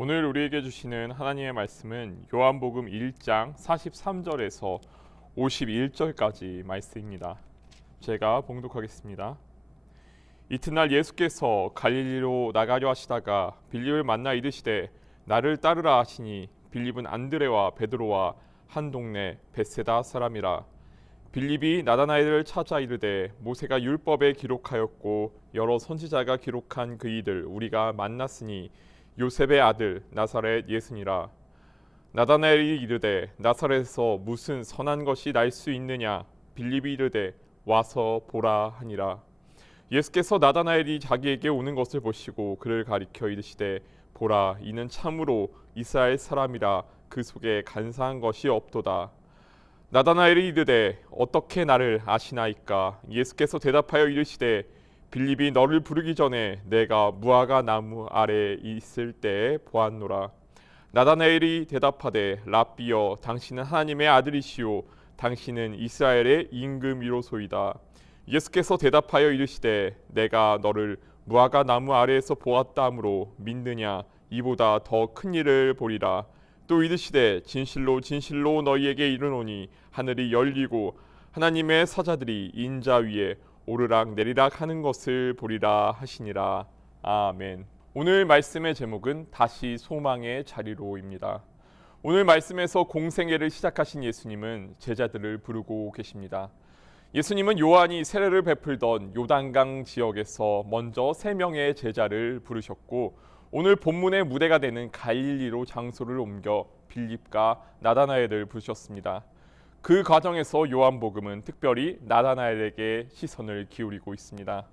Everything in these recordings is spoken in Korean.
오늘 우리에게 주시는 하나님의 말씀은 요한복음 1장 43절에서 51절까지 말씀입니다. 제가 봉독하겠습니다. 이튿날 예수께서 갈릴리로 나가려 하시다가 빌립을 만나 이르시되 나를 따르라 하시니 빌립은 안드레와 베드로와 한 동네 벳세다 사람이라. 빌립이 나다나엘을 찾아 이르되 모세가 율법에 기록하였고 여러 선지자가 기록한 그 이들 우리가 만났으니 요셉의 아들 나사렛 예수니라. 나다나엘이 이르되 나사렛에서 무슨 선한 것이 날 수 있느냐. 빌립이 이르되 와서 보라 하니라. 예수께서 나다나엘이 자기에게 오는 것을 보시고 그를 가리켜 이르시되 보라, 이는 참으로 이스라엘 사람이라. 그 속에 간사한 것이 없도다. 나다나엘이 이르되 어떻게 나를 아시나이까. 예수께서 대답하여 이르시되 빌립이 너를 부르기 전에 내가 무화과 나무 아래에 있을 때에 보았노라. 나다나엘이 대답하되 랍비여, 당신은 하나님의 아들이시오. 당신은 이스라엘의 임금이로소이다. 예수께서 대답하여 이르시되 내가 너를 무화과 나무 아래에서 보았다 하므로 믿느냐. 이보다 더 큰 일을 보리라. 또 이르시되 진실로 진실로 너희에게 이르노니 하늘이 열리고 하나님의 사자들이 인자 위에 오르락 내리락 하는 것을 보리라 하시니라. 아멘. 오늘 말씀의 제목은 다시 소망의 자리로입니다. 오늘 말씀에서 공생애를 시작하신 예수님은 제자들을 부르고 계십니다. 예수님은 요한이 세례를 베풀던 요단강 지역에서 먼저 3명의 제자를 부르셨고 오늘 본문의 무대가 되는 갈릴리로 장소를 옮겨 빌립과 나다나엘을 부르셨습니다. 그 과정에서 요한복음은 특별히 나다나엘에게 시선을 기울이고 있습니다.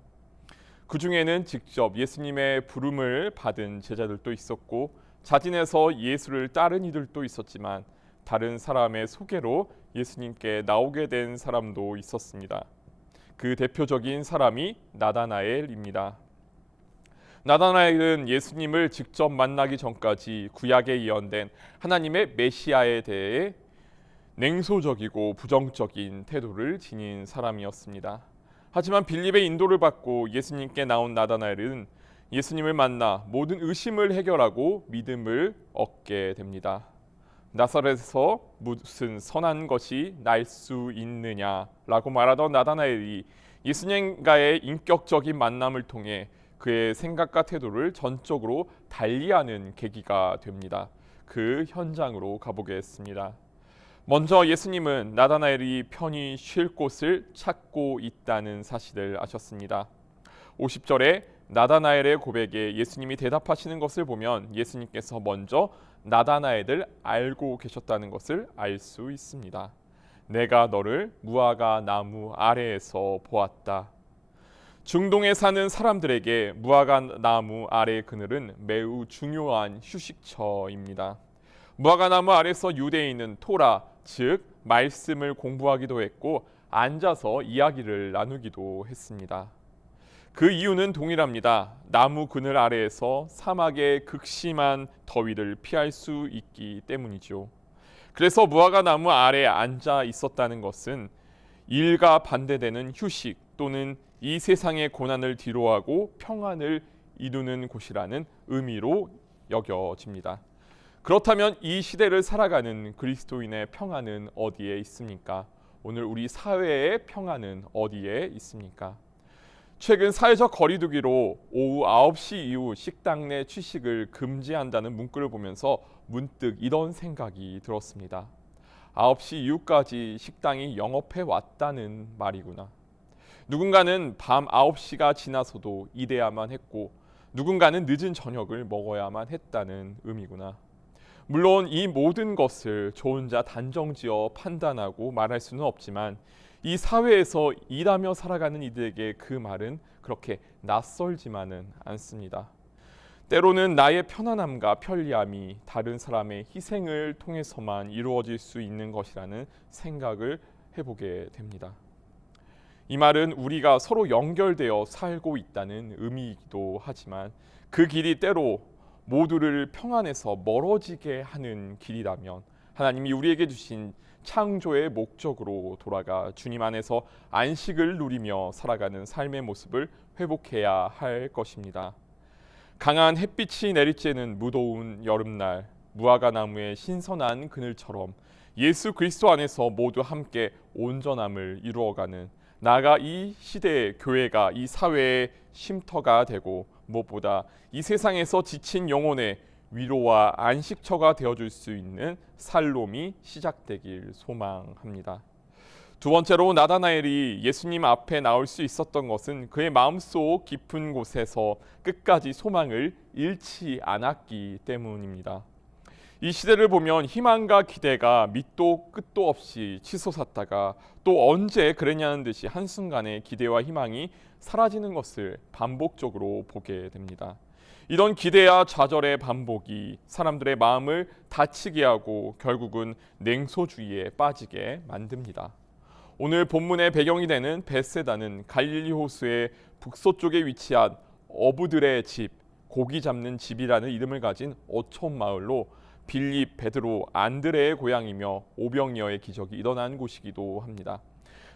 그 중에는 직접 예수님의 부름을 받은 제자들도 있었고 자진해서 예수를 따른 이들도 있었지만 다른 사람의 소개로 예수님께 나오게 된 사람도 있었습니다. 그 대표적인 사람이 나다나엘입니다. 나다나엘은 예수님을 직접 만나기 전까지 구약에 예언된 하나님의 메시아에 대해 냉소적이고 부정적인 태도를 지닌 사람이었습니다. 하지만 빌립의 인도를 받고 예수님께 나온 나다나엘은 예수님을 만나 모든 의심을 해결하고 믿음을 얻게 됩니다. 나사렛에서 무슨 선한 것이 날 수 있느냐라고 말하던 나다나엘이 예수님과의 인격적인 만남을 통해 그의 생각과 태도를 전적으로 달리하는 계기가 됩니다. 그 현장으로 가보겠습니다. 먼저 예수님은 나다나엘이 편히 쉴 곳을 찾고 있다는 사실을 아셨습니다. 50절에 나다나엘의 고백에 예수님이 대답하시는 것을 보면 예수님께서 먼저 나다나엘을 알고 계셨다는 것을 알 수 있습니다. 내가 너를 무화과 나무 아래에서 보았다. 중동에 사는 사람들에게 무화과 나무 아래의 그늘은 매우 중요한 휴식처입니다. 무화과 나무 아래서 유대인은 토라, 즉 말씀을 공부하기도 했고 앉아서 이야기를 나누기도 했습니다. 그 이유는 동일합니다. 나무 그늘 아래에서 사막의 극심한 더위를 피할 수 있기 때문이죠. 그래서 무화과 나무 아래에 앉아 있었다는 것은 일과 반대되는 휴식 또는 이 세상의 고난을 뒤로하고 평안을 이루는 곳이라는 의미로 여겨집니다. 그렇다면 이 시대를 살아가는 그리스도인의 평안은 어디에 있습니까? 오늘 우리 사회의 평안은 어디에 있습니까? 최근 사회적 거리두기로 오후 9시 이후 식당 내 취식을 금지한다는 문구를 보면서 문득 이런 생각이 들었습니다. 9시 이후까지 식당이 영업해 왔다는 말이구나. 누군가는 밤 9시가 지나서도 일해야만 했고 누군가는 늦은 저녁을 먹어야만 했다는 의미구나. 물론 이 모든 것을 저 혼자 단정지어 판단하고 말할 수는 없지만 이 사회에서 일하며 살아가는 이들에게 그 말은 그렇게 낯설지만은 않습니다. 때로는 나의 편안함과 편리함이 다른 사람의 희생을 통해서만 이루어질 수 있는 것이라는 생각을 해보게 됩니다. 이 말은 우리가 서로 연결되어 살고 있다는 의미이기도 하지만 그 길이 때로 모두를 평안에서 멀어지게 하는 길이라면 하나님이 우리에게 주신 창조의 목적으로 돌아가 주님 안에서 안식을 누리며 살아가는 삶의 모습을 회복해야 할 것입니다. 강한 햇빛이 내리쬐는 무더운 여름날, 무화과 나무의 신선한 그늘처럼 예수 그리스도 안에서 모두 함께 온전함을 이루어가는, 나아가 이 시대의 교회가 이 사회의 쉼터가 되고 무엇보다 이 세상에서 지친 영혼의 위로와 안식처가 되어줄 수 있는 살롬이 시작되길 소망합니다. 두 번째로, 나다나엘이 예수님 앞에 나올 수 있었던 것은 그의 마음속 깊은 곳에서 끝까지 소망을 잃지 않았기 때문입니다. 이 시대를 보면 희망과 기대가 밑도 끝도 없이 치솟았다가 또 언제 그랬냐는 듯이 한순간에 기대와 희망이 사라지는 것을 반복적으로 보게 됩니다. 이런 기대와 좌절의 반복이 사람들의 마음을 다치게 하고 결국은 냉소주의에 빠지게 만듭니다. 오늘 본문의 배경이 되는 벳세다는 갈릴리 호수의 북서쪽에 위치한 어부들의 집, 고기 잡는 집이라는 이름을 가진 어촌 마을로 빌립, 베드로, 안드레의 고향이며 오병이어의 기적이 일어난 곳이기도 합니다.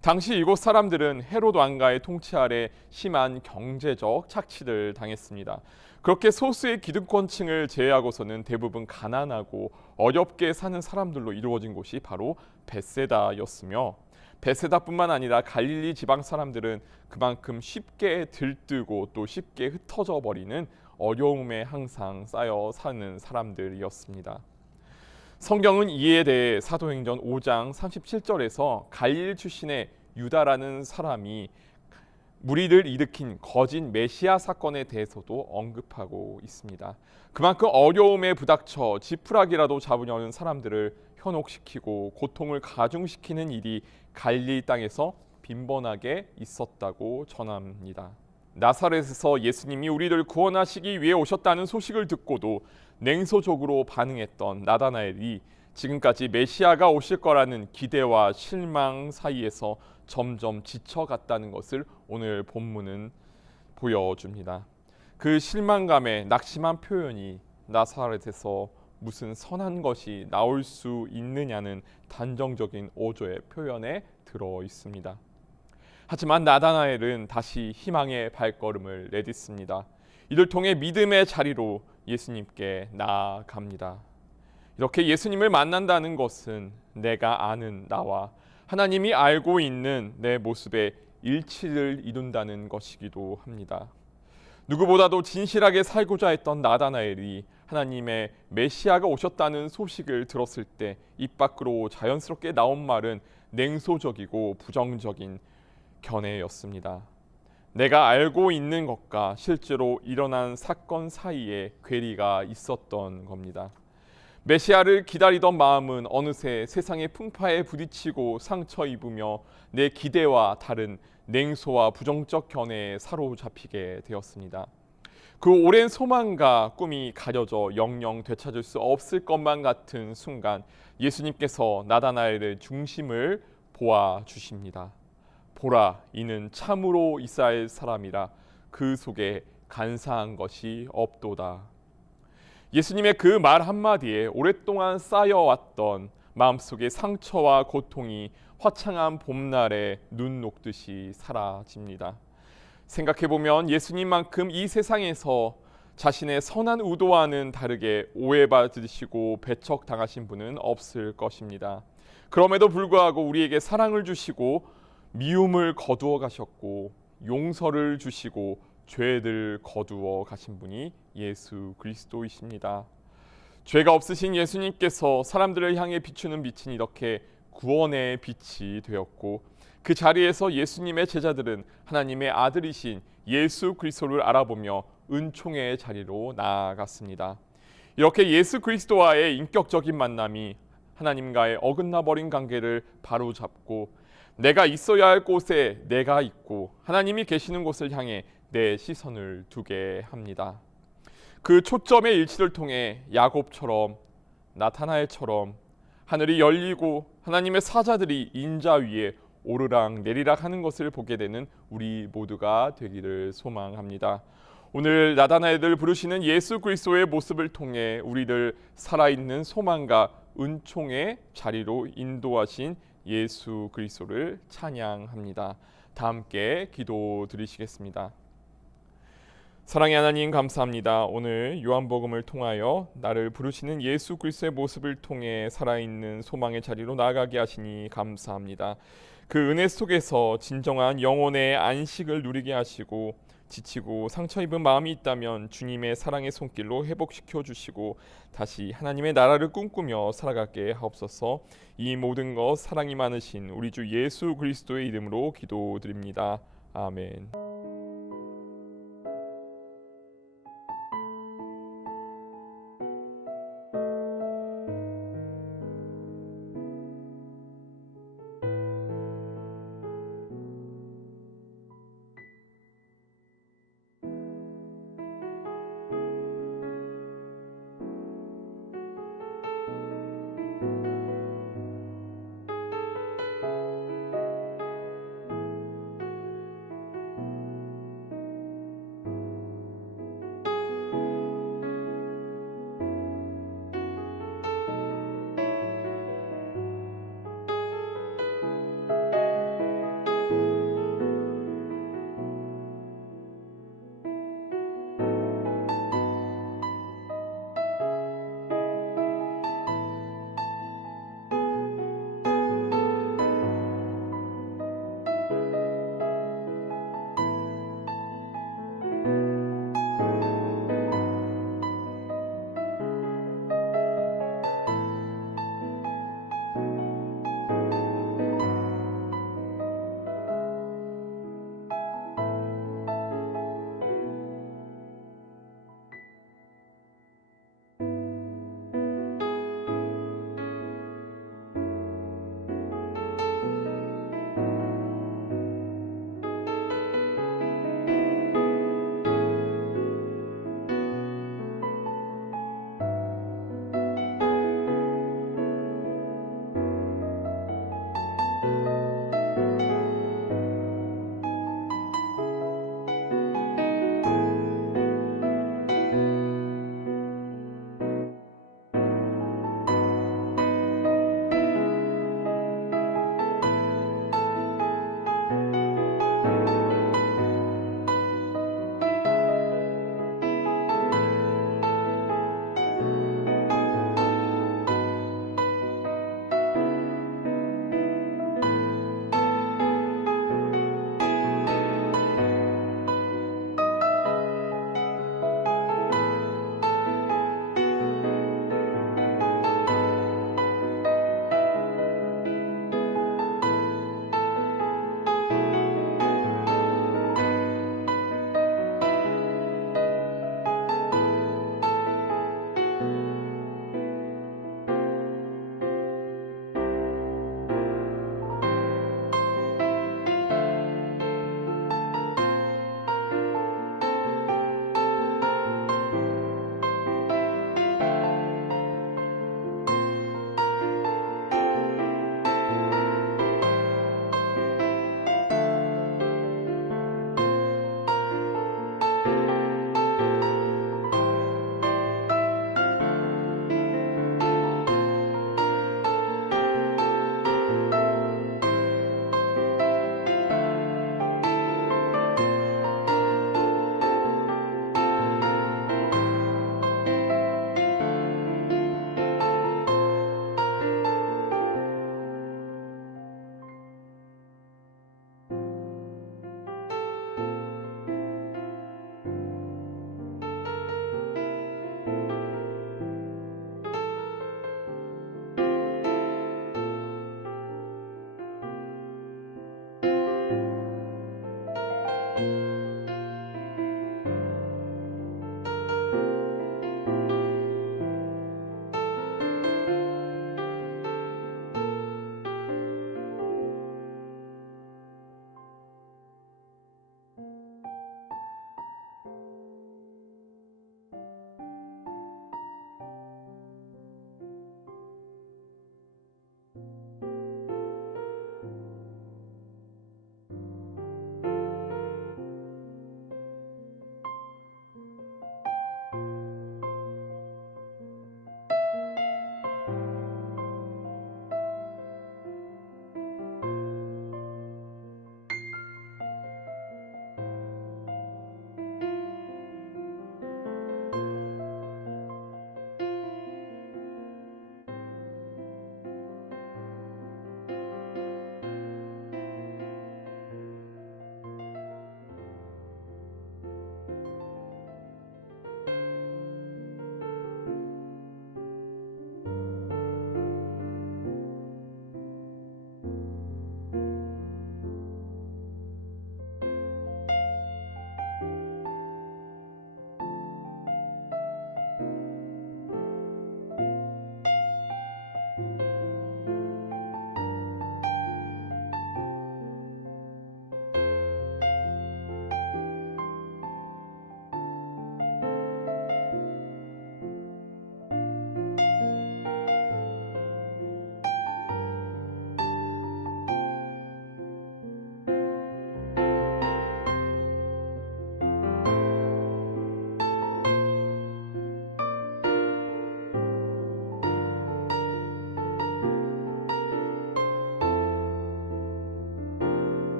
당시 이곳 사람들은 헤롯 왕가의 통치 아래 심한 경제적 착취를 당했습니다. 그렇게 소수의 기득권층을 제외하고서는 대부분 가난하고 어렵게 사는 사람들로 이루어진 곳이 바로 벳세다였으며, 벳세다뿐만 아니라 갈릴리 지방 사람들은 그만큼 쉽게 들뜨고 또 쉽게 흩어져 버리는 어려움에 항상 쌓여 사는 사람들이었습니다. 성경은 이에 대해 사도행전 5장 37절에서 갈릴 출신의 유다라는 사람이 무리를 일으킨 거짓 메시아 사건에 대해서도 언급하고 있습니다. 그만큼 어려움에 부닥쳐 지푸라기라도 잡으려는 사람들을 현혹시키고 고통을 가중시키는 일이 갈릴리 땅에서 빈번하게 있었다고 전합니다. 나사렛에서 예수님이 우리를 구원하시기 위해 오셨다는 소식을 듣고도 냉소적으로 반응했던 나다나엘이 지금까지 메시아가 오실 거라는 기대와 실망 사이에서 점점 지쳐갔다는 것을 오늘 본문은 보여줍니다. 그 실망감의 낙심한 표현이 나사렛에서 무슨 선한 것이 나올 수 있느냐는 단정적인 어조의 표현에 들어 있습니다. 하지만 나다나엘은 다시 희망의 발걸음을 내딛습니다. 이를 통해 믿음의 자리로 예수님께 나아갑니다. 이렇게 예수님을 만난다는 것은 내가 아는 나와 하나님이 알고 있는 내 모습의 일치를 이룬다는 것이기도 합니다. 누구보다도 진실하게 살고자 했던 나다나엘이 하나님의 메시아가 오셨다는 소식을 들었을 때 입 밖으로 자연스럽게 나온 말은 냉소적이고 부정적인 견해였습니다. 내가 알고 있는 것과 실제로 일어난 사건 사이에 괴리가 있었던 겁니다. 메시아를 기다리던 마음은 어느새 세상의 풍파에 부딪히고 상처 입으며 내 기대와 다른 냉소와 부정적 견해에 사로잡히게 되었습니다. 그 오랜 소망과 꿈이 가려져 영영 되찾을 수 없을 것만 같은 순간 예수님께서 나다나엘의 중심을 보아 주십니다. 보라, 이는 참으로 이스라엘 사람이라, 그 속에 간사한 것이 없도다. 예수님의 그 말 한마디에 오랫동안 쌓여왔던 마음속의 상처와 고통이 화창한 봄날에 눈 녹듯이 사라집니다. 생각해보면 예수님만큼 이 세상에서 자신의 선한 의도와는 다르게 오해받으시고 배척당하신 분은 없을 것입니다. 그럼에도 불구하고 우리에게 사랑을 주시고 미움을 거두어 가셨고 용서를 주시고 죄를 거두어 가신 분이 예수 그리스도이십니다. 죄가 없으신 예수님께서 사람들을 향해 비추는 빛은 이렇게 구원의 빛이 되었고, 그 자리에서 예수님의 제자들은 하나님의 아들이신 예수 그리스도를 알아보며 은총의 자리로 나아갔습니다. 이렇게 예수 그리스도와의 인격적인 만남이 하나님과의 어긋나 버린 관계를 바로잡고 내가 있어야 할 곳에 내가 있고 하나님이 계시는 곳을 향해 내 시선을 두게 합니다. 그 초점의 일치를 통해 야곱처럼 나타나엘처럼 하늘이 열리고 하나님의 사자들이 인자 위에 오르락 내리락 하는 것을 보게 되는 우리 모두가 되기를 소망합니다. 오늘 나다나엘을 부르시는 예수 그리스도의 모습을 통해 우리를 살아있는 소망과 은총의 자리로 인도하신 예수 그리스도를 찬양합니다. 다 함께 기도드리시겠습니다. 사랑의 하나님 감사합니다. 오늘 요한복음을 통하여 나를 부르시는 예수 그리스도의 모습을 통해 살아있는 소망의 자리로 나아가게 하시니 감사합니다. 그 은혜 속에서 진정한 영혼의 안식을 누리게 하시고 지치고 상처 입은 마음이 있다면 주님의 사랑의 손길로 회복시켜 주시고 다시 하나님의 나라를 꿈꾸며 살아가게 하옵소서. 이 모든 것 사랑이 많으신 우리 주 예수 그리스도의 이름으로 기도드립니다. 아멘.